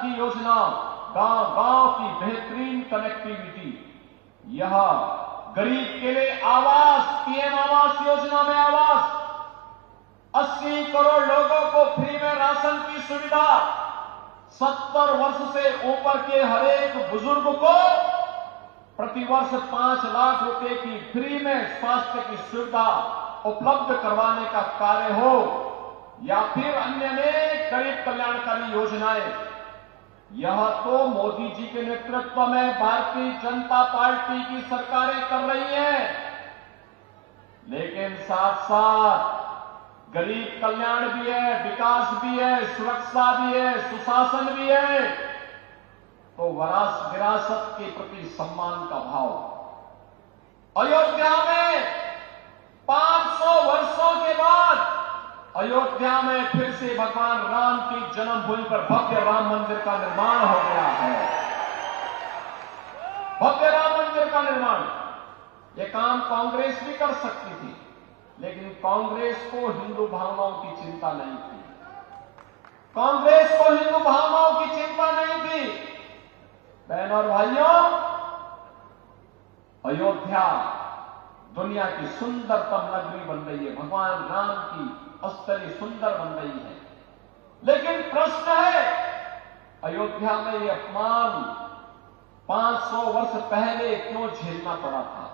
की योजना, गांव-गांव की बेहतरीन कनेक्टिविटी, यह गरीब के लिए आवास, पीएम आवास योजना में आवास, 80 करोड़ लोगों को फ्री में राशन की सुविधा, 70 वर्ष से ऊपर के हर एक बुजुर्ग को प्रतिवर्ष 5 लाख रुपए की फ्री में स्वास्थ्य की सुविधा उपलब्ध करवाने का कार्य हो, या फिर अन्य अनेक गरीब कल्याणकारी योजनाएं, यह तो मोदी जी के नेतृत्व में भारतीय जनता पार्टी की सरकारें कर रही हैं। लेकिन साथ साथ गरीब कल्याण भी है, विकास भी है, सुरक्षा भी है, सुशासन भी है, तो विरासत के प्रति सम्मान का भाव। अयोध्या में 500 वर्षों के बाद अयोध्या में फिर से भगवान राम की जन्मभूमि पर भव्य राम मंदिर का निर्माण हो गया है। भव्य राम मंदिर का निर्माण, यह काम कांग्रेस भी कर सकती थी, लेकिन कांग्रेस को हिंदू भावनाओं की चिंता नहीं थी। कांग्रेस को हिंदू भावनाओं की चिंता नहीं थी। बहनों और भाइयों, अयोध्या दुनिया की सुंदरतम नगरी बन रही है, भगवान राम की स्थली सुंदर बन रही है। लेकिन प्रश्न है, अयोध्या में यह अपमान 500 वर्ष पहले क्यों झेलना पड़ा था?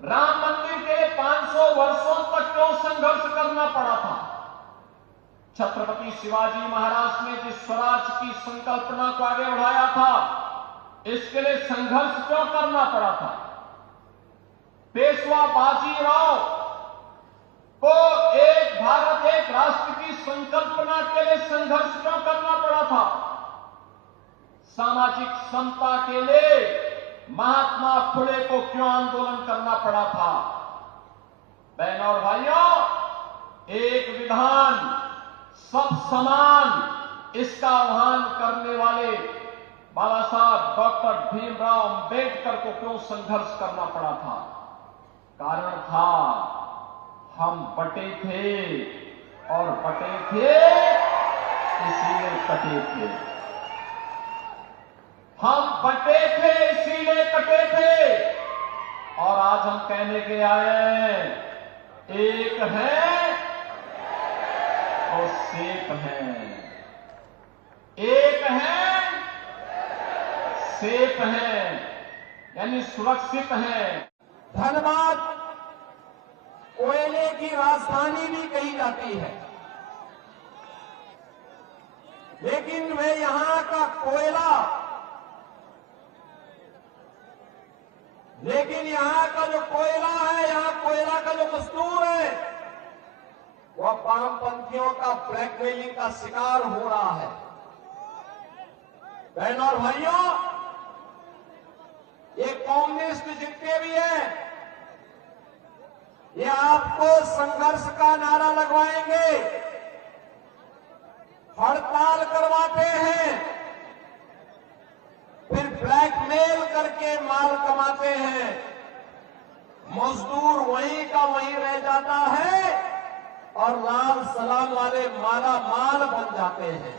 राम मंदिर के 500 वर्षों तक क्यों संघर्ष करना पड़ा था? छत्रपति शिवाजी महाराज ने जिस स्वराज की संकल्पना को आगे बढ़ाया था, इसके लिए संघर्ष क्यों करना पड़ा था? पेशवा बाजीराव को एक भारत एक राष्ट्र की संकल्पना के लिए संघर्ष क्यों करना पड़ा था? सामाजिक समता के लिए महात्मा फुले को क्यों आंदोलन करना पड़ा था? बहनों और भाइयों, एक विधान सब समान, इसका आह्वान करने वाले बाबा साहब डॉक्टर भीमराव अंबेडकर को क्यों संघर्ष करना पड़ा था? कारण था, हम बटे थे और बटे थे इसीलिए कटे थे। हम बटे थे इसीलिए कटे थे, और आज हम कहने के आए, एक है और सेफ है। एक है, सेफ है, यानी सुरक्षित है। धनबाद कोयले की राजधानी भी कही जाती है, लेकिन वे यहां का कोयला, लेकिन यहां का जो कोयला है, यहां कोयला का जो मजदूर है, वह वामपंथियों का ब्लैकमेलिंग का शिकार हो रहा है। बहनों और भाइयों, ये कम्युनिस्ट जितने भी हैं, ये आपको संघर्ष का नारा लगवाएंगे, हड़ताल करवाते हैं, फिर ब्लैकमेल करके माल कमाते हैं। मजदूर वहीं का वहीं रह जाता है और लाल सलाम वाले माला माल बन जाते हैं।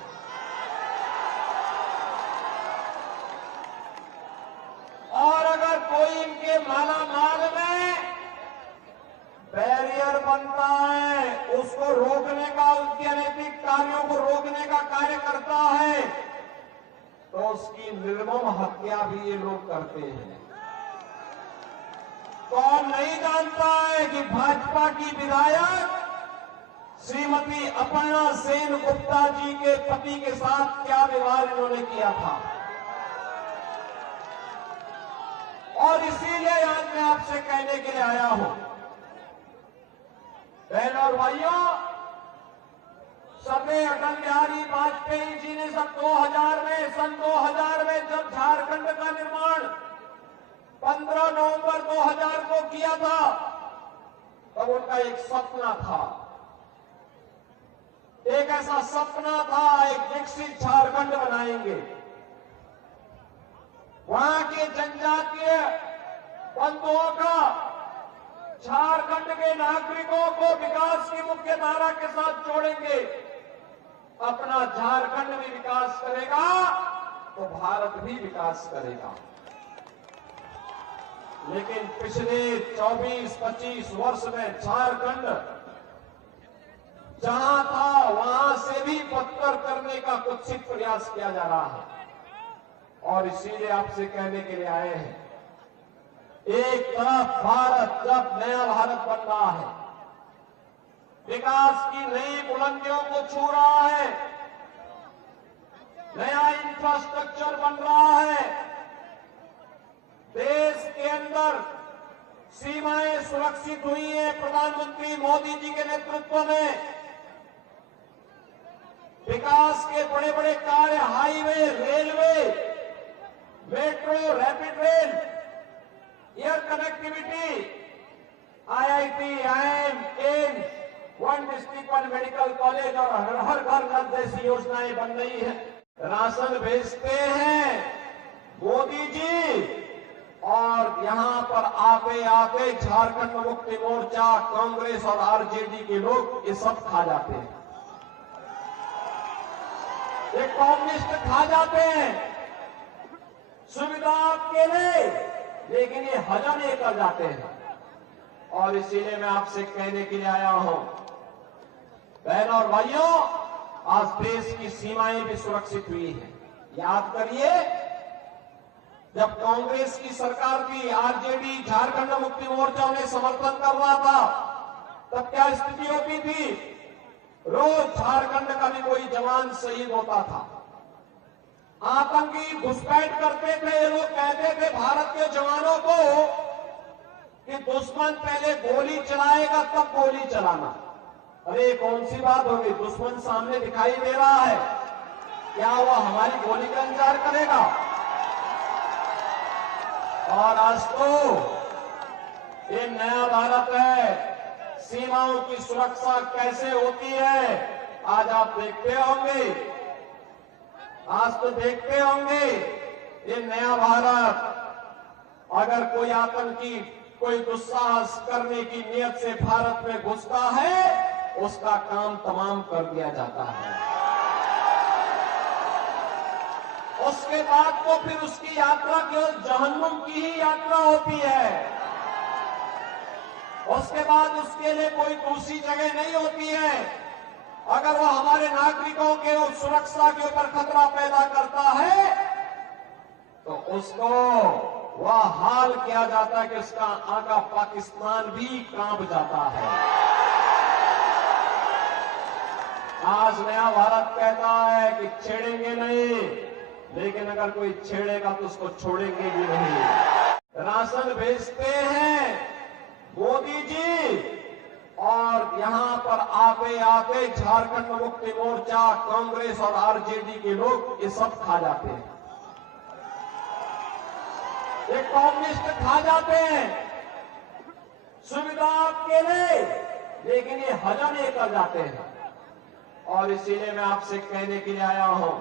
और अगर कोई इनके माला माल में बैरियर बनता है, उसको रोकने का, उसके अनैतिक कार्यों को रोकने का कार्य करता है, तो उसकी निर्मम हत्या भी ये लोग करते हैं। कौन नहीं जानता है कि भाजपा की विधायक श्रीमती अपर्णा सेन गुप्ता जी के पति के साथ क्या व्यवहार इन्होंने किया था? और इसीलिए आज मैं आपसे कहने के लिए आया हूं, बहनों और भाइयों, सभी अटल बिहारी वाजपेयी जी ने सन 2000 में जब झारखंड का निर्माण 15 नवंबर 2000 को किया था, तब उनका एक सपना था, एक ऐसा सपना था, एक विकसित झारखंड बनाएंगे। वहां के जनजातीय बंधुओं का, झारखंड के नागरिकों को विकास की मुख्य धारा के साथ जोड़ेंगे अपना झारखंड भी विकास करेगा तो भारत भी विकास करेगा। लेकिन पिछले 24-25 वर्ष में झारखंड जहां था वहां से भी बदतर करने का कुत्सित प्रयास किया जा रहा है। और इसीलिए आपसे कहने के लिए आए हैं, एक तरफ भारत जब नया भारत बन रहा है, विकास की नई बुलंदियों को छू रहा है, नया इंफ्रास्ट्रक्चर बन रहा है, देश के अंदर सीमाएं सुरक्षित हुई हैं प्रधानमंत्री मोदी जी के नेतृत्व में, विकास के बड़े बड़े कार्य, highway, railway, metro, rapid rail, air connectivity, IIT, IIM, AIIMS, one district one medical college और हर घर नल जैसी योजनाएं बन रही है। राशन भेजते हैं मोदी जी, और यहां पर आते आते झारखंड मुक्ति मोर्चा, कांग्रेस और आरजेडी के लोग ये सब खा जाते हैं, ये कम्युनिस्ट खा जाते हैं सुविधा आपके लिए, लेकिन ये हजम नहीं कर जाते हैं। और इसीलिए मैं आपसे कहने के लिए आया हूं, बहनों और भाइयों, आज देश की सीमाएं भी सुरक्षित हुई हैं। याद करिए, जब कांग्रेस की सरकार थी, आरजेडी, झारखंड मुक्ति मोर्चा ने समर्थन कर रहा था, तब क्या स्थिति होती थी? रोज झारखंड का भी कोई जवान शहीद होता था, आतंकी घुसपैठ करते थे। ये लोग कहते थे भारत के जवानों को कि दुश्मन पहले गोली चलाएगा तब गोली चलाना। अरे कौन सी बात होगी, दुश्मन सामने दिखाई दे रहा है, क्या वो हमारी गोली का इंतजार करेगा? और आज तो ये नया भारत है, सीमाओं की सुरक्षा कैसे होती है आज आप देखते होंगे, आज तो देखते होंगे। ये नया भारत, अगर कोई आतंकी कोई दुस्साहस करने की नियत से भारत में घुसता है, उसका काम तमाम कर दिया जाता है। उसके बाद तो फिर उसकी यात्रा केवल जहन्नुम की ही यात्रा होती है। उसके बाद उसके लिए कोई दूसरी जगह नहीं होती है। अगर वो हमारे नागरिकों के सुरक्षा के ऊपर खतरा पैदा करता है तो उसको वह हाल किया जाता है कि उसका आका पाकिस्तान भी कांप जाता है। आज नया भारत कहता है कि छेड़ेंगे नहीं, लेकिन अगर कोई छेड़ेगा तो उसको छोड़ेंगे भी नहीं। राशन भेजते हैं मोदी जी, और यहां पर आते आते झारखंड मुक्ति मोर्चा, कांग्रेस और आरजेडी के लोग ये सब खा जाते हैं, ये कम्युनिस्ट खा जाते हैं सुविधा आपके लिए, लेकिन ये हजम नहीं कर जाते हैं। और इसीलिए मैं आपसे कहने के लिए आया हूं,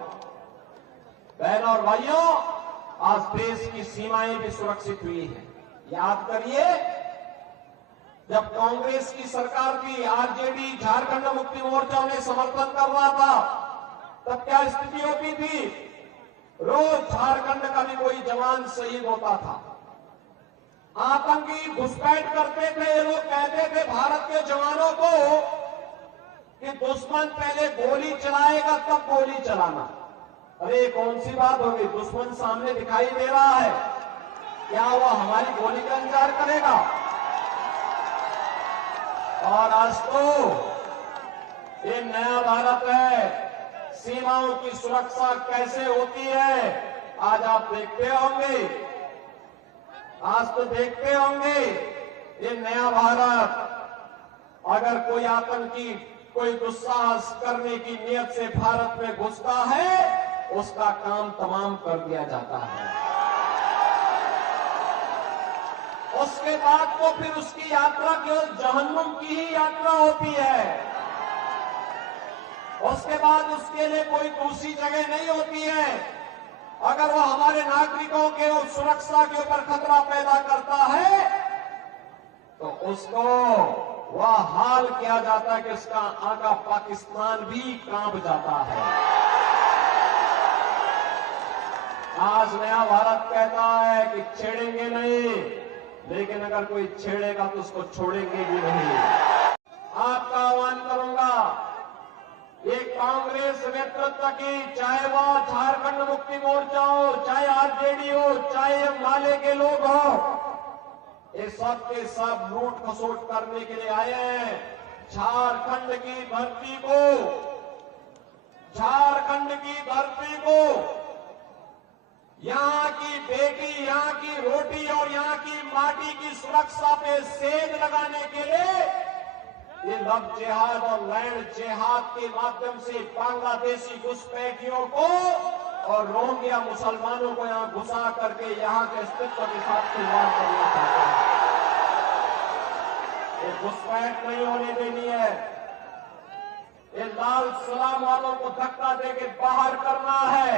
बहनों और भाइयों, आज देश की सीमाएं भी सुरक्षित हुई हैं। याद करिए, जब कांग्रेस की सरकार थी, आरजेडी, झारखंड मुक्ति मोर्चा ने समर्थन कर रहा था, तब क्या स्थिति होती थी? रोज झारखंड का भी कोई जवान शहीद होता था, आतंकी घुसपैठ करते थे। ये लोग कहते थे भारत के जवानों को कि दुश्मन पहले गोली चलाएगा तब गोली चलाना। अरे कौन सी बात होगी, दुश्मन सामने दिखाई दे रहा है, क्या वो हमारी गोली का इंतजार करेगा? और आज तो ये नया भारत है, सीमाओं की सुरक्षा कैसे होती है आज आप देखते होंगे, आज तो देखते होंगे। ये नया भारत, अगर कोई आतंकी कोई दुस्साहस करने की नियत से भारत में घुसता है, उसका काम तमाम कर दिया जाता है। उसके बाद तो फिर उसकी यात्रा केवल जहन्नुम की ही यात्रा होती है। उसके बाद उसके लिए कोई दूसरी जगह नहीं होती है। अगर वो हमारे नागरिकों के सुरक्षा के ऊपर खतरा पैदा करता है तो उसको वह हाल किया जाता है कि उसका आका पाकिस्तान भी कांप जाता है। आज नया भारत कहता है कि छेड़ेंगे नहीं, लेकिन अगर कोई छेड़ेगा तो उसको छोड़ेंगे भी नहीं। आपका आह्वान करूंगा, ये कांग्रेस नेतृत्व की, चाहे वह झारखंड मुक्ति मोर्चा हो, चाहे आरजेडी हो, चाहे माले के लोग हो, ये सब के सब लूट खसोट करने के लिए आए हैं। झारखंड की धरती को, यहां की बेटी, यहां की रोटी और यहां की माटी की सुरक्षा पे सेज लगाने के लिए ये लव जिहाद और लैंड जिहाद के माध्यम से बांग्लादेशी घुसपैठियों को और रोहिंग्या मुसलमानों को यहां घुसा करके यहां के अस्तित्व के साथ खिलवाड़ करना चाहते हैं। ये घुसपैठ नहीं होने देनी है। ये लाल सलाम वालों को धक्का देके बाहर करना है।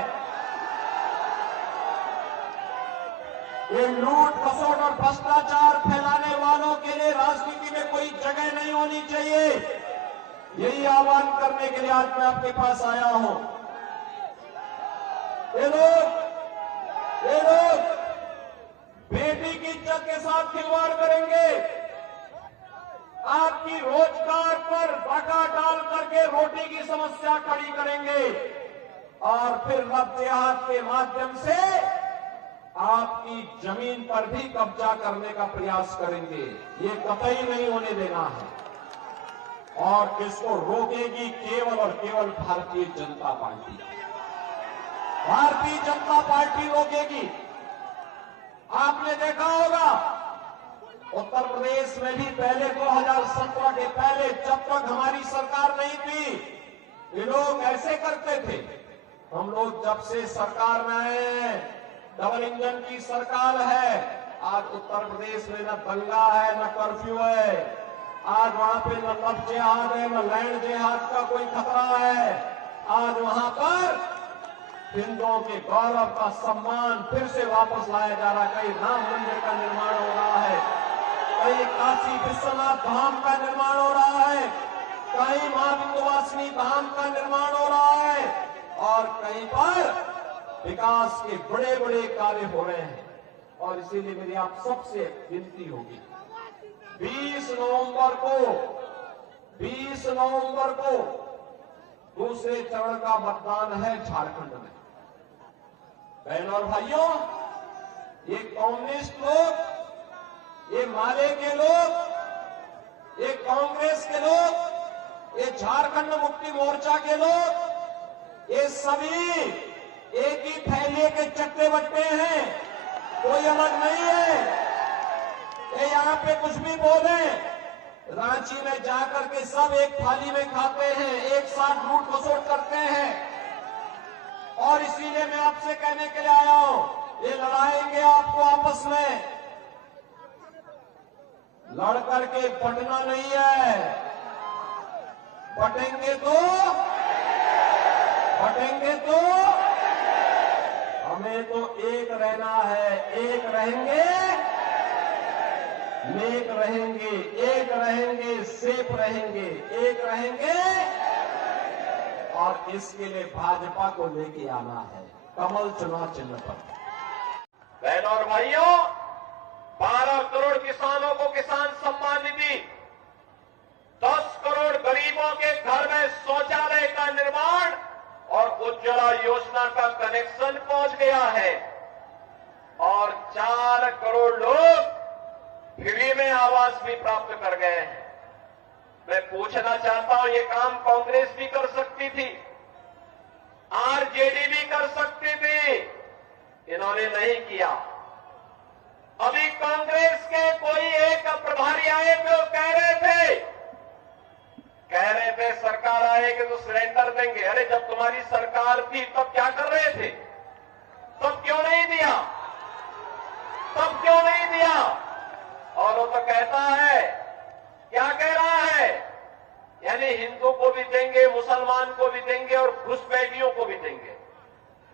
ये लूट खसोट और भ्रष्टाचार फैलाने वालों के लिए राजनीति में कोई जगह नहीं होनी चाहिए। यही आह्वान करने के लिए आज मैं आपके पास आया हूं। ये लोग बेटी की इज्जत के साथ खिलवाड़ करेंगे। आपकी रोजगार पर डाका डाल करके रोटी की समस्या खड़ी करेंगे और फिर लव जिहाद के माध्यम से आपकी जमीन पर भी कब्जा करने का प्रयास करेंगे। ये कतई नहीं होने देना है और इसको रोकेगी केवल और केवल भारतीय जनता पार्टी। भारतीय जनता पार्टी रोकेगी। आपने देखा होगा उत्तर प्रदेश में भी पहले 2017 के पहले, जब तक हमारी सरकार नहीं थी, ये लोग ऐसे करते थे। हम लोग जब से सरकार में आए, डबल इंजन की सरकार है, आज उत्तर प्रदेश में न दंगा है, न कर्फ्यू है। आज वहां पे न लव जिहाद है, न लैंड जिहाद का कोई खतरा है। आज वहां पर हिंदुओं के गौरव का सम्मान फिर से वापस लाया जा रहा है। कहीं राम मंदिर का निर्माण हो रहा है, कहीं काशी विश्वनाथ धाम का निर्माण हो रहा है, कहीं मां विंध्यवासिनी धाम का निर्माण हो रहा है और कहीं पर विकास के बड़े बड़े कार्य हो रहे हैं। और इसीलिए मेरी आप सबसे विनती होगी, 20 नवंबर को दूसरे चरण का मतदान है झारखंड में। बहनों और भाइयों, ये कम्युनिस्ट लोग, ये माले के लोग, ये कांग्रेस के लोग, ये झारखंड मुक्ति मोर्चा के लोग, ये सभी एक ही थैले के चट्टे बट्टे हैं, कोई अलग नहीं है। ये यहाँ पे कुछ भी बोले, रांची में जाकर के सब एक थाली में खाते हैं, एक साथ लूट खसोट करते हैं। और इसीलिए मैं आपसे कहने के लिए आया हूं, ये लड़ाएंगे आपको आपस में, लड़ करके बंटना नहीं है। बटेंगे तो हमें तो एक रहना है। एक रहेंगे, नेक रहेंगे, एक रहेंगे, सेफ रहेंगे, एक रहेंगे। और इसके लिए भाजपा को लेके आना है कमल चुनाव चिन्ह पर। बहनों और भाइयों, 12 करोड़ किसानों को किसान सम्मान निधि, 10 करोड़ गरीबों के घर में शौचालय का निर्माण और उज्ज्वला योजना का कनेक्शन पहुंच गया है और 4 करोड़ लोग फ्री में आवास भी प्राप्त कर गए हैं। मैं पूछना चाहता हूं, ये काम कांग्रेस भी कर सकती थी, आरजेडी भी कर सकती थी, इन्होंने नहीं किया। अभी कांग्रेस के कोई एक प्रभारी आए थे, वो कह रहे थे सरकार आएगी तो सिलेंडर देंगे। अरे जब तुम्हारी सरकार थी तब क्या कर रहे थे? तब क्यों नहीं दिया? और वो तो कहता है, क्या कह रहा है, यानी हिंदू को भी देंगे, मुसलमान को भी देंगे और घुसपैठियों को भी देंगे।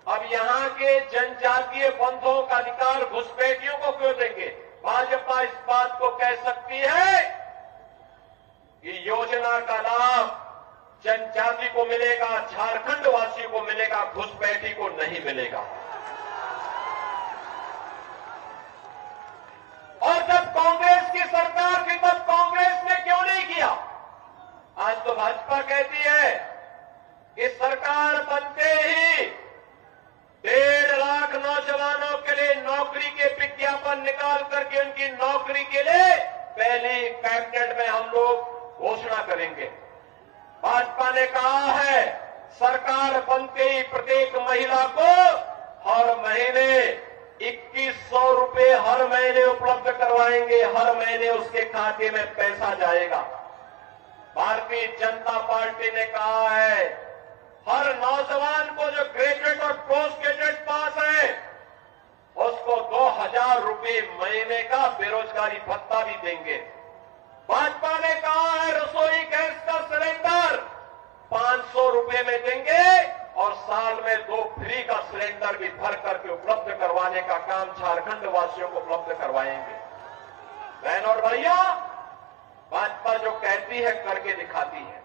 अब यहां के जनजातीय बंधुओं का अधिकार घुसपैठियों को क्यों देंगे? भाजपा इस बात को कह सकती है को मिलेगा, झारखंड वासियों को मिलेगा, घुसपैठी को नहीं मिलेगा। और जब कांग्रेस की सरकार थी तब कांग्रेस ने क्यों नहीं किया? आज तो भाजपा कहती है कि सरकार बनते ही 1.5 लाख नौजवानों के लिए नौकरी के विज्ञापन निकाल करके उनकी नौकरी के लिए पहली कैबिनेट में हम लोग घोषणा करेंगे। भाजपा ने कहा है सरकार बनते ही प्रत्येक महिला को हर महीने 2100 रुपए हर महीने उपलब्ध करवाएंगे। हर महीने उसके खाते में पैसा जाएगा। भारतीय जनता पार्टी ने कहा है हर नौजवान को जो ग्रेजुएट और पोस्ट ग्रेजुएट पास है उसको 2000 रुपए महीने का बेरोजगारी भत्ता भी देंगे। भाजपा ने कहा है रसोई गैस का सिलेंडर 500 रुपए में देंगे और साल में 2 फ्री का सिलेंडर भी भर करके उपलब्ध करवाने का काम झारखंड वासियों को उपलब्ध करवाएंगे। बहन और भाइयों, भाजपा जो कहती है करके दिखाती है।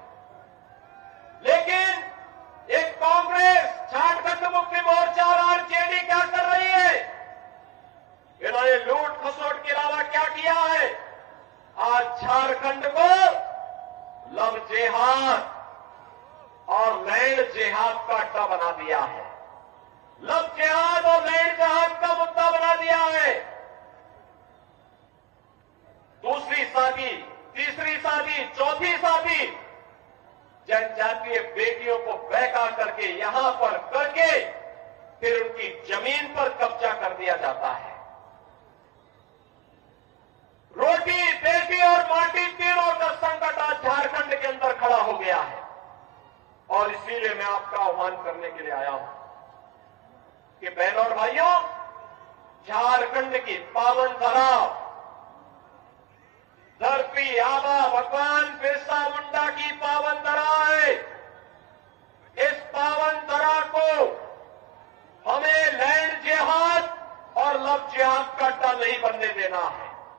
लेकिन एक कांग्रेस झारखंड मुक्ति मोर्चा और आरजेडी क्या कर रही है? इन्होंने लूट खसोट के अलावा क्या किया है? आज झारखंड को लव जेहाद और लैंड जेहाद का अड्डा बना दिया है। लव जेहाद और लैंड जेहाद का मुद्दा बना दिया है। दूसरी शादी, तीसरी शादी, चौथी शादी जनजातीय बेटियों को बहका करके यहां पर करके फिर उनकी जमीन पर कब्जा कर दिया जाता है। रोटी, बेटी और माटी तीनों का संकट आज झारखंड के अंदर खड़ा हो गया है। और इसीलिए मैं आपका आह्वान करने के लिए आया हूं कि बहनों और भाइयों, झारखंड की पावन धरा, धरती आबा भगवान बिरसा